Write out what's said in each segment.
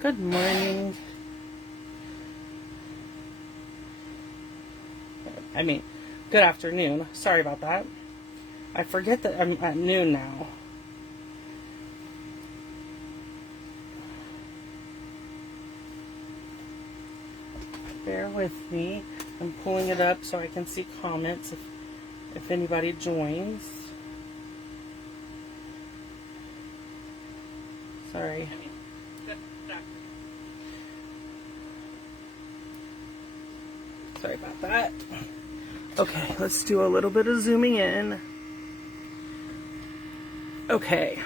Good morning. Good afternoon. Sorry about that. I forget that I'm at noon now. Bear with me. I'm pulling it up so I can see comments if anybody joins. Sorry. Sorry about that. Okay, let's do a little bit of zooming in. Okay.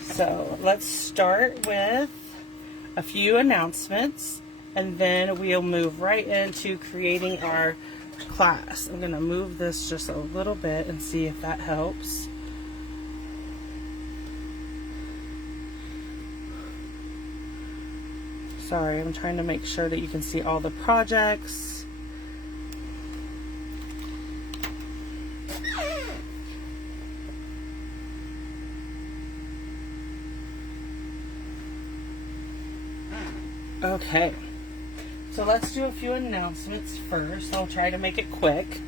So let's start with a few announcements, and then we'll move right into creating our class. I'm going to move this just a little bit and see if that helps. Sorry, I'm trying to make sure that you can see all the projects. Okay, so let's do a few announcements first. I'll try to make it quick.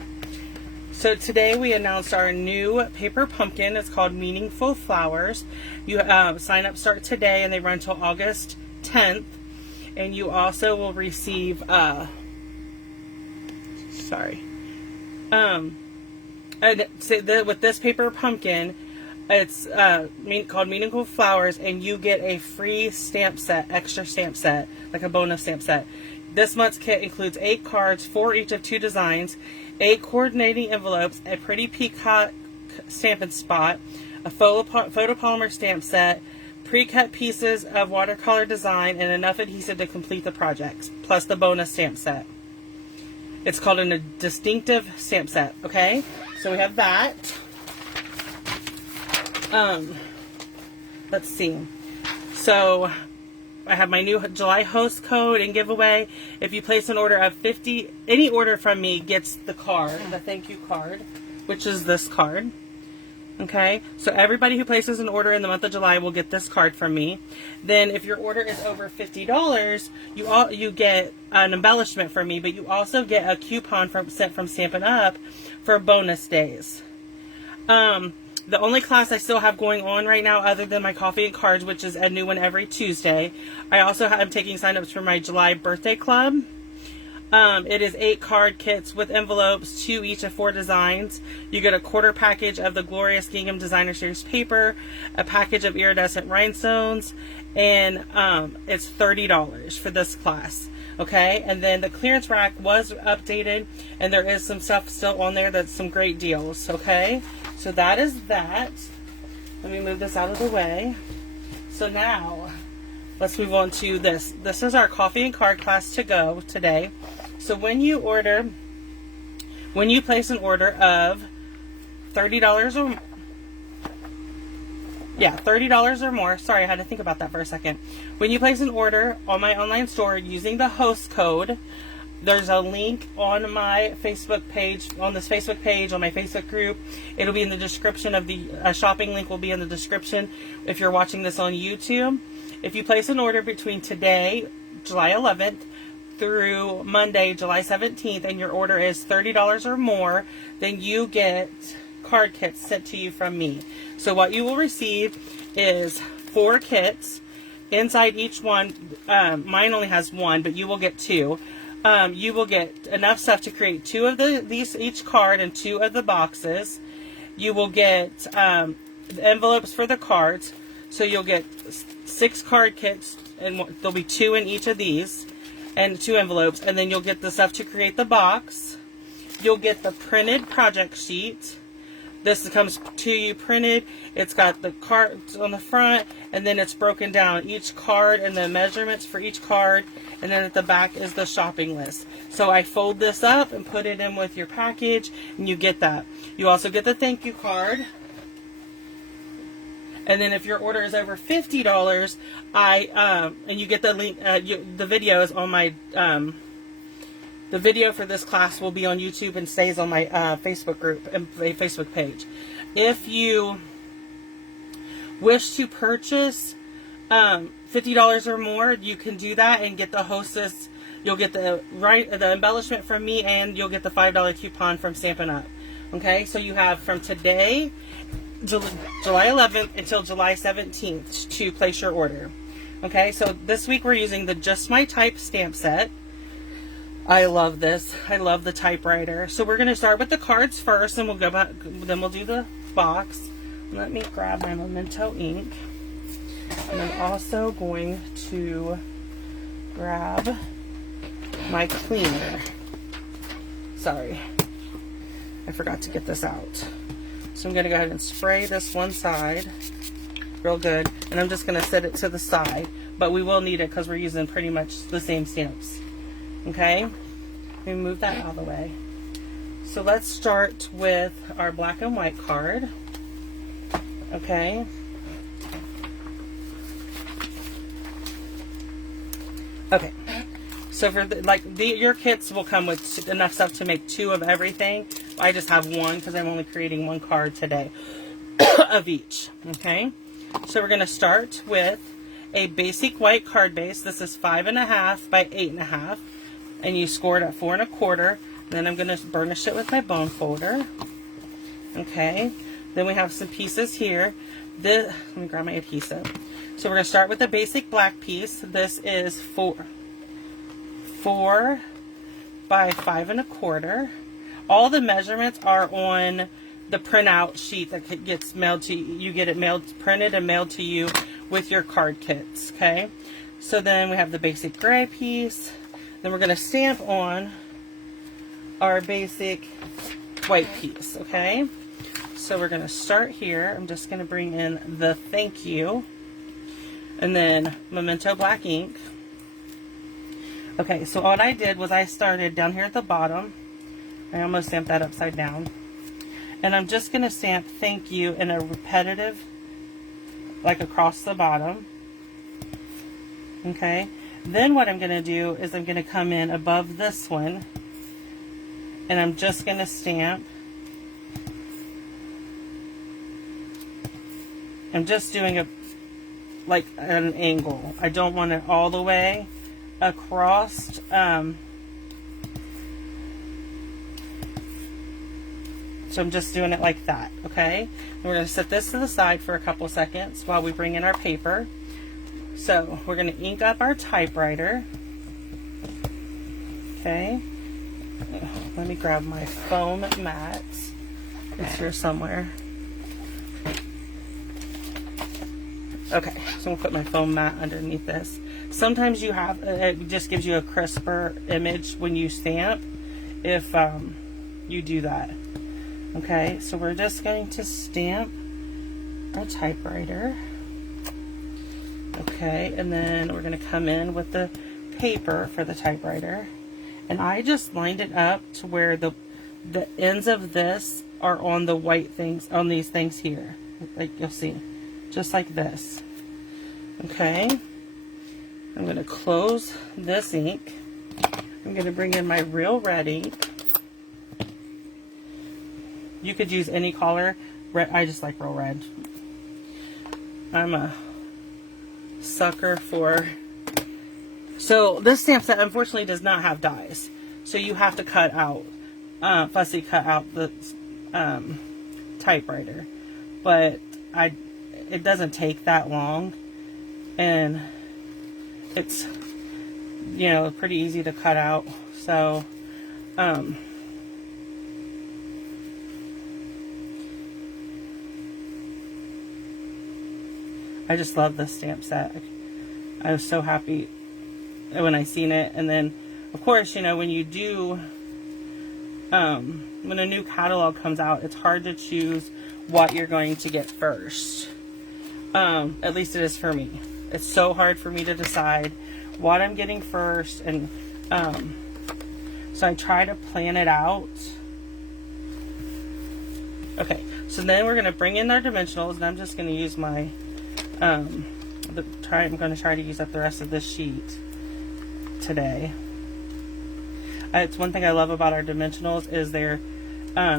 So today we announced our new paper pumpkin. It's called Meaningful Flowers. You sign up start today, and they run until August 10th. And you also will receive, with this paper pumpkin, it's called Meaningful Flowers, and you get a free stamp set, extra stamp set, like a bonus stamp set. This month's kit includes 8 cards, 4 each of 2 designs, 8 coordinating envelopes, a pretty peacock stamping spot, a photopolymer stamp set, pre-cut pieces of watercolor design, and enough adhesive to complete the projects, plus the bonus stamp set. It's called a distinctive stamp set, okay? So we have that. Let's see. So I have my new July host code and giveaway. If you place an order of 50, any order from me gets the card, the thank you card, which is this card. Okay, so everybody who places an order in the month of July will get this card from me. Then if your order is over $50, you get an embellishment from me, but you also get a coupon sent from Stampin' Up! For bonus days. The only class I still have going on right now, other than my coffee and cards, which is a new one every Tuesday, I also am taking signups for my July birthday club. It is 8 card kits with envelopes, 2 each of 4 designs. You get a quarter package of the Glorious Gingham Designer Series paper, a package of iridescent rhinestones, and it's $30 for this class. Okay, and then the clearance rack was updated, and there is some stuff still on there that's some great deals. Okay, so that is that. Let me move this out of the way. So now, let's move on to this. This is our coffee and card class to go today. So when you place an order of $30 or more, sorry, I had to think about that for a second. When you place an order on my online store using the host code, there's a link on my Facebook page, on my Facebook group. It'll be in the description of the shopping link will be in the description if you're watching this on YouTube. If you place an order between today, July 11th, through Monday, July 17th, and your order is $30 or more, then you get card kits sent to you from me. So what you will receive is 4 kits. Inside each one, mine only has 1, but you will get 2. You will get enough stuff to create 2 of each card and 2 of the boxes. You will get the envelopes for the cards. So you'll get 6 card kits, and there'll be 2 in each of these, and 2 envelopes, and then you'll get the stuff to create the box. You'll get the printed project sheet. This comes to you printed. It's got the cards on the front, and then it's broken down, each card and the measurements for each card, and then at the back is the shopping list. So I fold this up and put it in with your package, and you get that. You also get the thank you card. And then if your order is over $50, and you get the link, the videos on my, the video for this class will be on YouTube and stays on my Facebook group and Facebook page. If you wish to purchase $50 or more, you can do that and get the Hostess. You'll get the embellishment from me, and you'll get the $5 coupon from Stampin' Up. Okay, so you have from today, July 11th until July 17th to place your order. Okay, so this week we're using the Just My Type stamp set. I love this. I love the typewriter. So we're going to start with the cards first, and we'll go back. Then we'll do the box. Let me grab my Memento ink. And I'm also going to grab my cleaner. Sorry, I forgot to get this out. So I'm going to go ahead and spray this one side real good, and I'm just going to set it to the side, but we will need it because we're using pretty much the same stamps. Okay, let me move that out of the way. So let's start with our black and white card. Okay. Okay, so for your kits will come with enough stuff to make 2 of everything. I just have 1 because I'm only creating 1 card today of each. Okay, so we're going to start with a basic white card base. This is 5.5 by 8.5, and you score it at 4 1/4. Then I'm going to burnish it with my bone folder. Okay, then we have some pieces here. Let me grab my adhesive. So we're going to start with the basic black piece. This is 4 by 5 1/4. All the measurements are on the printout sheet that gets mailed to you. You get it printed and mailed to you with your card kits. Okay. So then we have the basic gray piece. Then we're going to stamp on our basic white piece. Okay. So we're going to start here. I'm just going to bring in the thank you. And then Memento black ink. Okay, so what I did was I started down here at the bottom. I almost stamped that upside down. And I'm just going to stamp thank you in a repetitive, like across the bottom. Okay, then what I'm going to do is I'm going to come in above this one. And I'm just going to stamp. I'm just doing like an angle. I don't want it all the way across. So I'm just doing it like that. Okay, and we're going to set this to the side for a couple seconds while we bring in our paper. So we're going to ink up our typewriter. Okay, let me grab my foam mat. It's here somewhere. Okay, so I'm going to put my foam mat underneath this. Sometimes you have, it just gives you a crisper image when you stamp if you do that. Okay, so we're just going to stamp our typewriter. Okay, and then we're going to come in with the paper for the typewriter. And I just lined it up to where the ends of this are on the white things, on these things here. Like you'll see. Just like this. Okay, I'm going to close this ink. I'm going to bring in my Real Red ink. You could use any color. I just like Real Red. I'm a sucker for... So this stamp set unfortunately does not have dies. So you have to cut out, fussy cut out the typewriter. But it doesn't take that long, and it's, you know, pretty easy to cut out. So I just love this stamp set. I was so happy when I seen it. And then of course, you know, when you do when a new catalog comes out, it's hard to choose what you're going to get first. At least it is for me. It's so hard for me to decide what I'm getting first, and so I try to plan it out. Okay, so then we're going to bring in our dimensionals, and I'm just going to use my I'm going to try to use up the rest of this sheet today. It's one thing I love about our dimensionals is they're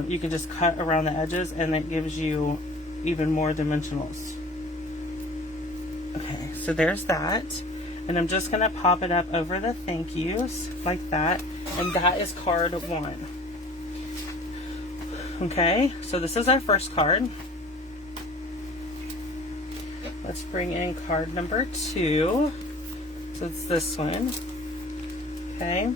you can just cut around the edges, and it gives you even more dimensionals. Okay, so there's that. And I'm just going to pop it up over the thank yous like that. And that is card 1. Okay, so this is our first card. Let's bring in card number 2. So it's this one. Okay.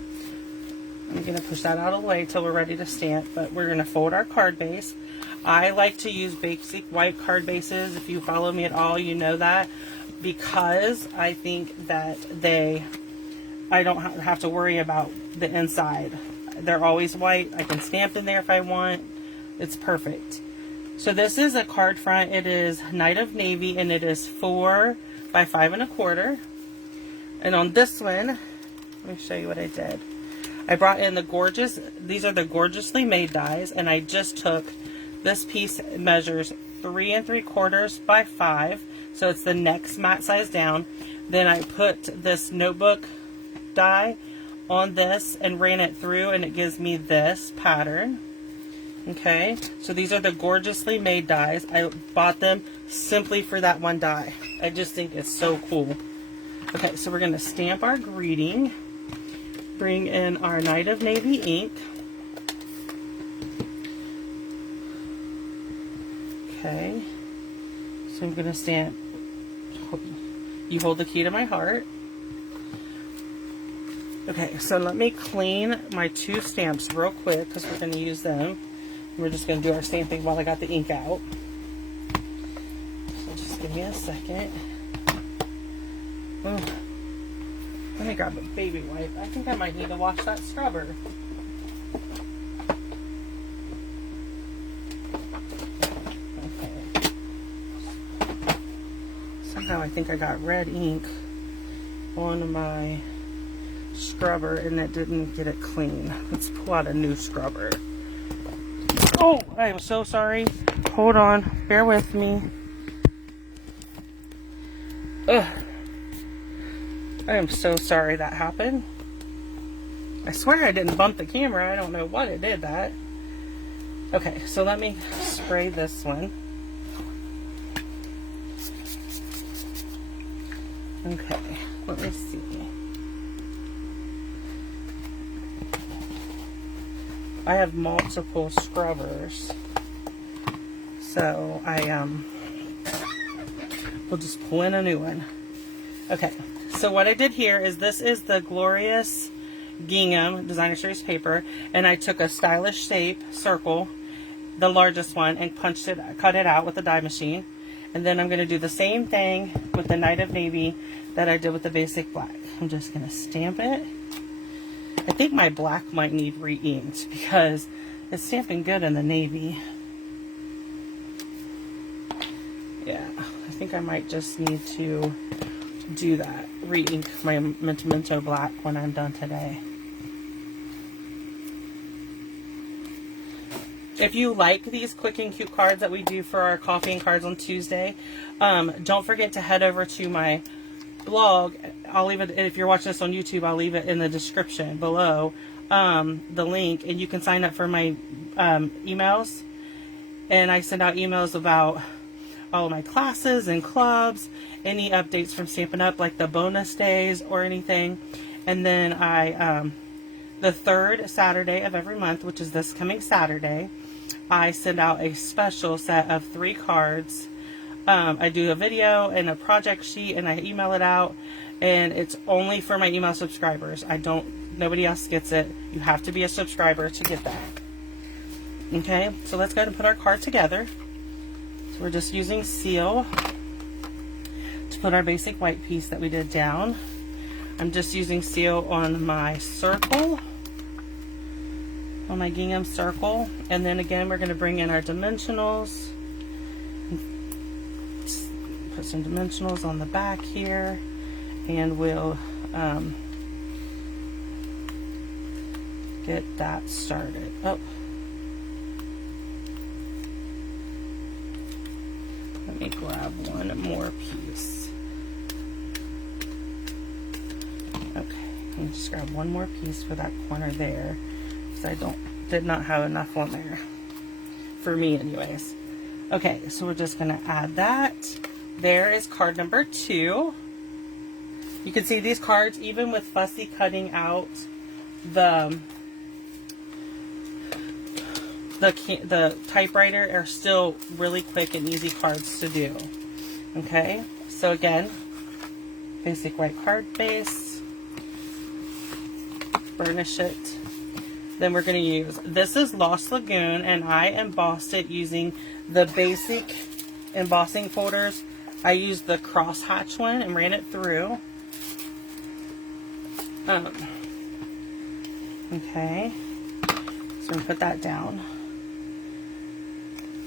I'm going to push that out of the way until we're ready to stamp, but we're going to fold our card base. I like to use basic white card bases. If you follow me at all, you know that, because I think that I don't have to worry about the inside. They're always white. I can stamp in there if I want. It's perfect. So this is a card front. It is Knight of Navy, and it is 4 by 5 1/4. And on this one, let me show you what I did. I brought in these are the gorgeously made dies, and I just took this piece, measures 3 3/4 by 5, so it's the next mat size down. Then I put this notebook die on this and ran it through, and it gives me this pattern. Okay, so these are the gorgeously made dies. I bought them simply for that one die. I just think it's so cool. Okay, so we're going to stamp our greeting. Bring in our Knight of Navy ink. Okay, so I'm going to stamp, you hold the key to my heart. Okay, so let me clean my 2 stamps real quick because we're going to use them. We're just going to do our stamping while I got the ink out. So just give me a second. Oh, let me grab a baby wipe. I think I might need to wash that scrubber. Okay. Somehow I think I got red ink on my scrubber and it didn't get it clean. Let's pull out a new scrubber. Oh, I am so sorry. Hold on. Bear with me. Ugh. I am so sorry that happened. I swear I didn't bump the camera. I don't know what it did that. Okay, so let me spray this one. Okay, let me see. I have multiple scrubbers, so we'll just pull in a new one. Okay, so what I did here is this is the Glorious Gingham Designer Series paper, and I took a stylish shape circle, the largest one, and cut it out with the die machine. And then I'm going to do the same thing with the Knight of Navy that I did with the basic black. I'm just going to stamp it. I think my black might need re-inked because it's stamping good in the navy. Yeah, I think I might just need to do that. Re-ink my Memento black when I'm done today. If you like these quick and cute cards that we do for our coffee and cards on Tuesday, don't forget to head over to my blog. I'll leave it, if you're watching this on YouTube, I'll leave it in the description below, the link, and you can sign up for my emails. And I send out emails about all of my classes and clubs, any updates from Stampin' Up, like the bonus days or anything. And then the third Saturday of every month, which is this coming Saturday, I send out a special set of 3 cards. I do a video and a project sheet, and I email it out, and it's only for my email subscribers. Nobody else gets it. You have to be a subscriber to get that. Okay, so let's go ahead and put our card together. So we're just using seal to put our basic white piece that we did down. I'm just using seal on my circle, on my gingham circle, and then again we're going to bring in our dimensionals. Put some dimensionals on the back here, and we'll get that started. Oh, let me grab one more piece. Okay, let me just grab one more piece for that corner there, because I did not have enough on there for me anyways. Okay, so we're just going to add that. there is card number 2. You can see these cards, even with fussy cutting out the typewriter, are still really quick and easy cards to do. Okay, so again, basic white card base, burnish it. Then we're going to use, this is Lost Lagoon, and I embossed it using the basic embossing folders. I used the crosshatch one and ran it through. Okay, so I'm going to put that down.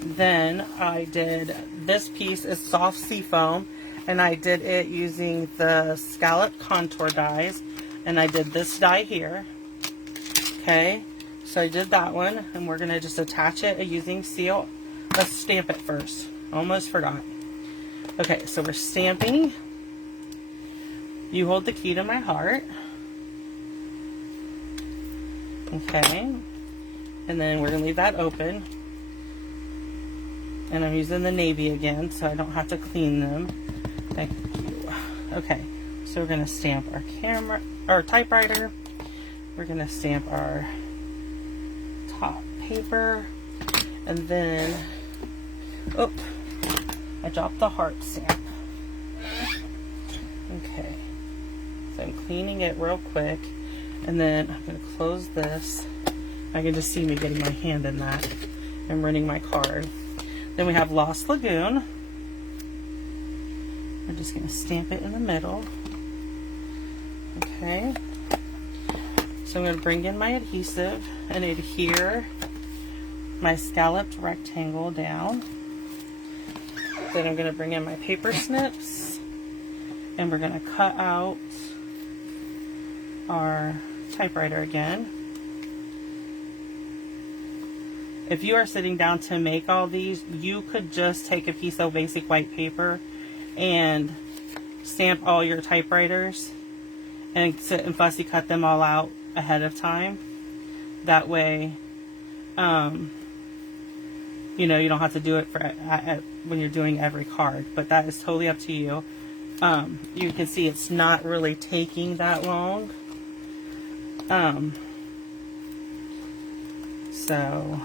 Then I did, this piece is soft seafoam, and I did it using the scallop contour dies, and I did this die here. Okay, so I did that one, and we're going to just attach it using seal. Let's stamp it first. Almost forgot. Okay, so we're stamping. You hold the key to my heart. Okay, and then we're going to leave that open. And I'm using the navy again, so I don't have to clean them. Thank you. Okay, so we're going to stamp our camera, our typewriter. We're going to stamp our top paper. And then, oh, I dropped the heart stamp. Okay, so I'm cleaning it real quick. And then I'm going to close this. I can just see me getting my hand in that and running my card. Then we have Lost Lagoon. I'm just going to stamp it in the middle. Okay. So I'm going to bring in my adhesive and adhere my scalloped rectangle down. Then I'm going to bring in my paper snips, and we're going to cut out our typewriter again. If you are sitting down to make all these, you could just take a piece of basic white paper and stamp all your typewriters and sit and fussy cut them all out ahead of time. That way, you know, you don't have to do it for when you're doing every card, but that is totally up to you. You can see it's not really taking that long. So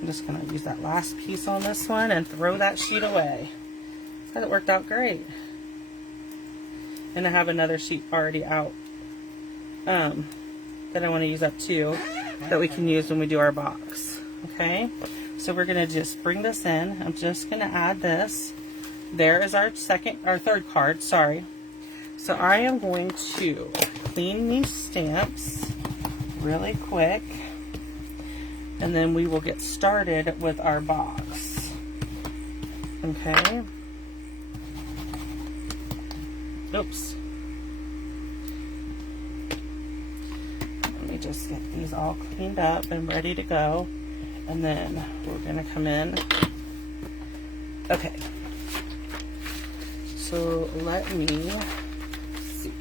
I'm just going to use that last piece on this one and throw that sheet away. That worked out great. And I have another sheet already out that I want to use up too, that we can use when we do our box. Okay, so we're going to just bring this in. I'm just going to add this. There is our third card, sorry. So I am going to clean these stamps really quick, and then we will get started with our box. Okay. Oops. Let me just get these all cleaned up and ready to go. And then we're going to come in. Okay. So let me see.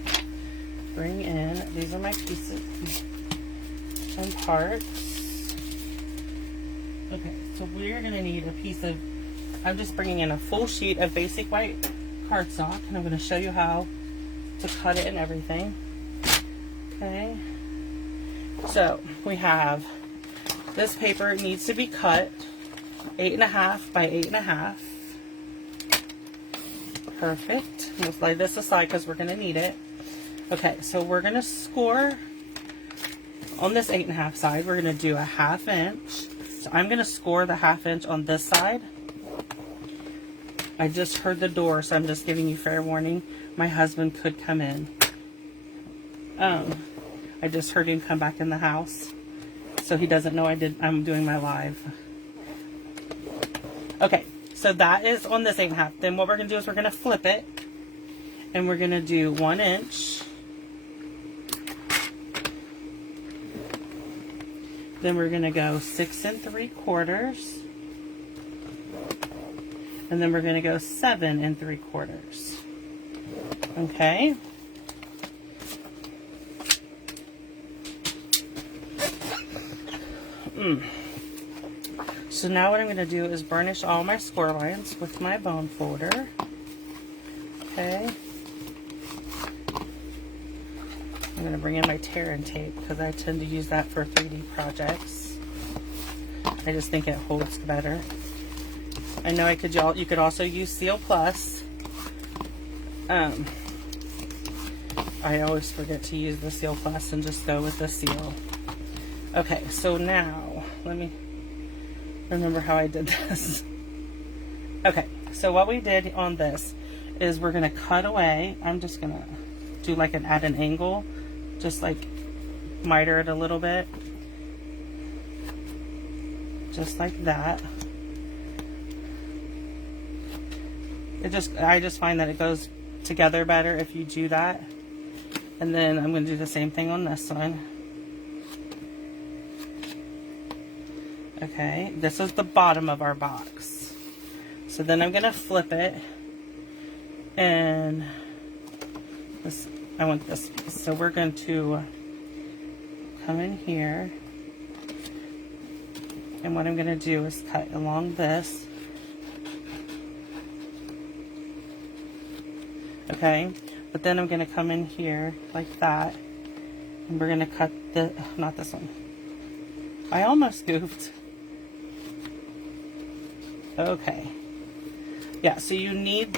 Bring in, these are my pieces and parts. Okay, so we're going to need a piece of, I'm just bringing in a full sheet of basic white cardstock, and I'm going to show you how to cut it and everything. Okay, so we have, this paper needs to be cut 8.5 by 8.5. Perfect. Let's lay this aside because we're going to need it. Okay, so we're going to score on this 8.5 side. We're going to do a 1/2 inch. So I'm going to score the 1/2 inch on this side. I just heard the door, so I'm just giving you fair warning. My husband could come in. I just heard him come back in the house, so he doesn't know I'm doing my live. Okay, so that is on this 8.5. Then what we're going to do is we're going to flip it, and we're going to do 1 inch. Then we're going to go 6 3/4. And then we're going to go 7 3/4. Okay. So now what I'm going to do is burnish all my score lines with my bone folder. Okay. I'm going to bring in my tear and tape because I tend to use that for 3D projects. I just think it holds better. I know you could also use Seal Plus. I always forget to use the Seal Plus and just go with the seal. Okay, so now let me remember how I did this. Okay, so what we did on this is we're gonna cut away. I'm just gonna do like at an angle, just like miter it a little bit, just like that. I just find that it goes together better if you do that. And then I'm going to do the same thing on this one. Okay, this is the bottom of our box. So then I'm going to flip it, and I want this piece. So we're going to come in here, and what I'm going to do is cut along this. Okay, but then I'm going to come in here like that, and we're going to cut not this one. I almost goofed. Okay. Yeah, so you need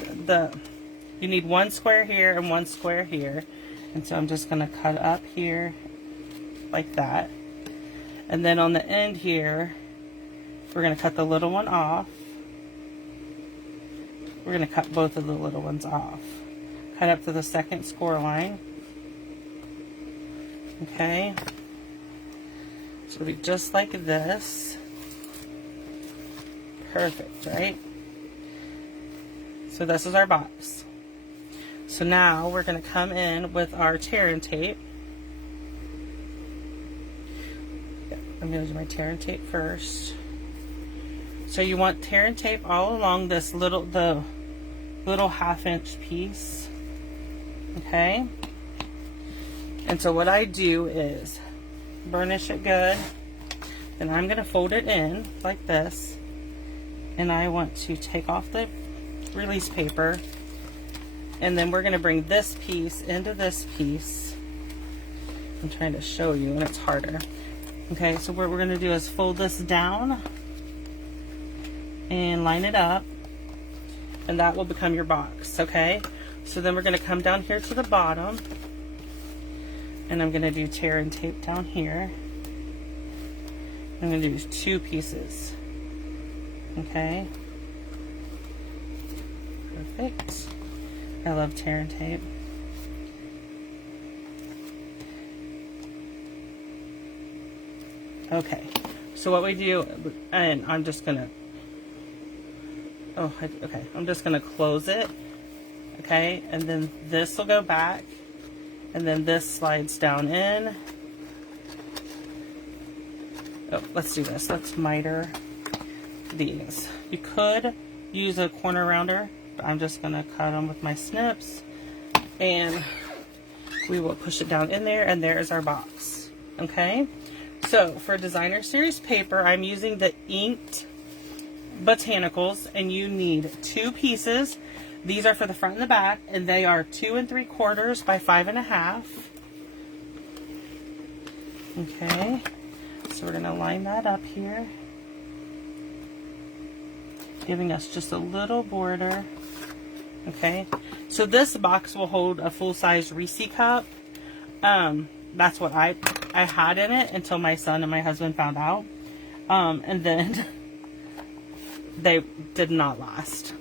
one square here and one square here. And so I'm just going to cut up here like that. And then on the end here, we're going to cut the little one off. We're going to cut both of the little ones off. Cut up to the second score line. Okay. So it'll be just like this. Perfect, right? So this is our box. So now we're going to come in with our tear and tape. I'm going to do my tear and tape first. So you want tear and tape all along this little 1/2-inch piece. Okay, and so what I do is burnish it good, and I'm going to fold it in like this, and I want to take off the release paper, and then we're going to bring this piece into this piece. I'm trying to show you and it's harder. Okay, so what we're going to do is fold this down and line it up, and that will become your box. Okay, so then we're going to come down here to the bottom, and I'm going to do tear and tape down here. I'm going to do 2 pieces. Okay, perfect. I love tear and tape. Okay, so what we do, and I'm just going to, okay, I'm just going to close it. Okay, and then this will go back, and then this slides down in. Oh, let's do this. Let's miter these. You could use a corner rounder, but I'm just going to cut them with my snips, and we will push it down in there, and there is our box. Okay, so for designer series paper, I'm using the inked botanicals, and you need 2 pieces. These are for the front and the back, and they are 2 3/4 by 5.5. Okay, so we're going to line that up here, giving us just a little border. Okay, so this box will hold a full-size Reese cup. That's what I had in it until my son and my husband found out, and then they did not last.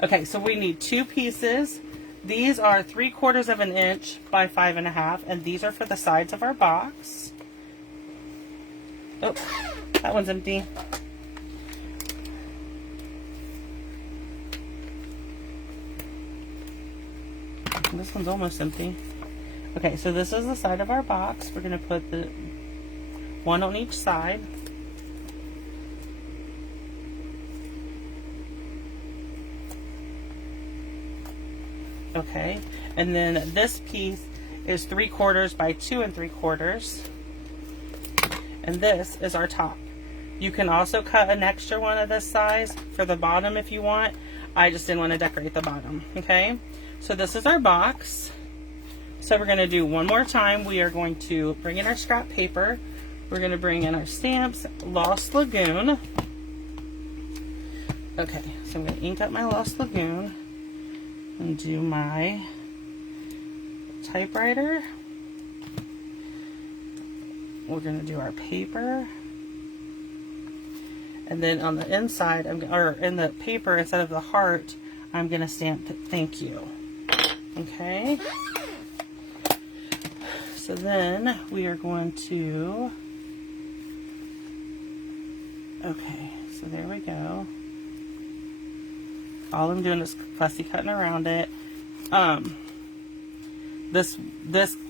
Okay, so we need 2 pieces. These are 3/4 of an inch by 5.5, and these are for the sides of our box. Oh, that one's empty. This one's almost empty. Okay, so this is the side of our box. We're going to put the one on each side. Okay, and then this piece is 3/4 by 2 3/4, and this is our top. You can also cut an extra one of this size for the bottom if you want. I just didn't want to decorate the bottom, okay? So this is our box. So we're going to do one more time. We are going to bring in our scrap paper. We're going to bring in our stamps, Lost Lagoon. Okay, so I'm going to ink up my Lost Lagoon and do my typewriter. We're going to do our paper. And then on the inside, or in the paper, instead of the heart, I'm going to stamp thank you. Okay. So then we are going to, okay, so there we go. All I'm doing is fussy cutting around it. This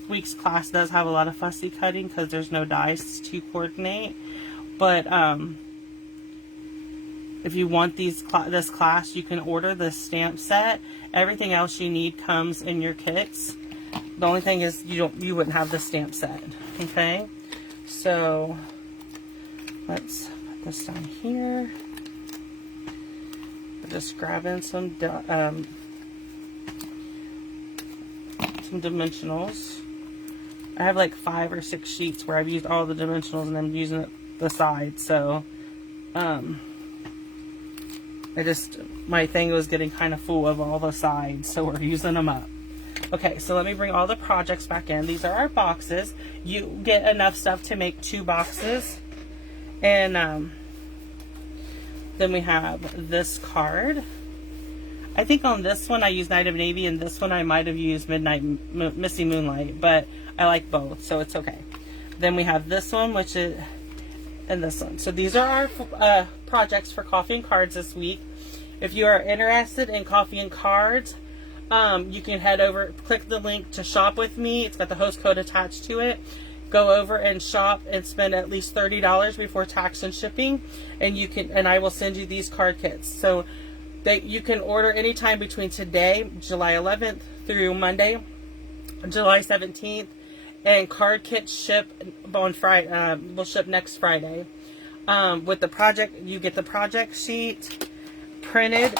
week's class does have a lot of fussy cutting because there's no dies to coordinate. But if you want this class, you can order this stamp set. Everything else you need comes in your kits. The only thing is you wouldn't have the stamp set. Okay, so let's put this down here. We're just grabbing some dimensionals. I have like 5 or 6 sheets where I've used all the dimensionals and I'm using the sides. So my thing was getting kind of full of all the sides, so we're using them up. Okay, so let me bring all the projects back in. These are our boxes. You get enough stuff to make 2 boxes. And then we have this card. I think on this one I used Night of Navy, and this one I might have used Misty Moonlight, but I like both, so it's okay. Then we have this one, which is, and this one. So these are our projects for coffee and cards this week. If you are interested in coffee and cards, you can head over, click the link to shop with me. It's got the host code attached to it. Go over and shop and spend at least $30 before tax and shipping, and I will send you these card kits. So you can order anytime between today, July 11th, through Monday, July 17th, and card kits ship on Friday. Will ship next Friday. With the project, you get the project sheet printed,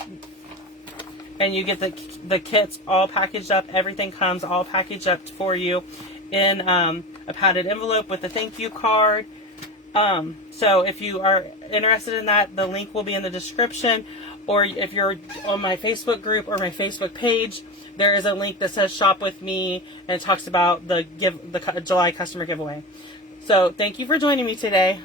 and you get the kits all packaged up. Everything comes all packaged up for you in a padded envelope with a thank you card. So if you are interested in that, the link will be in the description, or if you're on my Facebook group or my Facebook page, there is a link that says shop with me, and it talks about the July customer giveaway. So thank you for joining me today.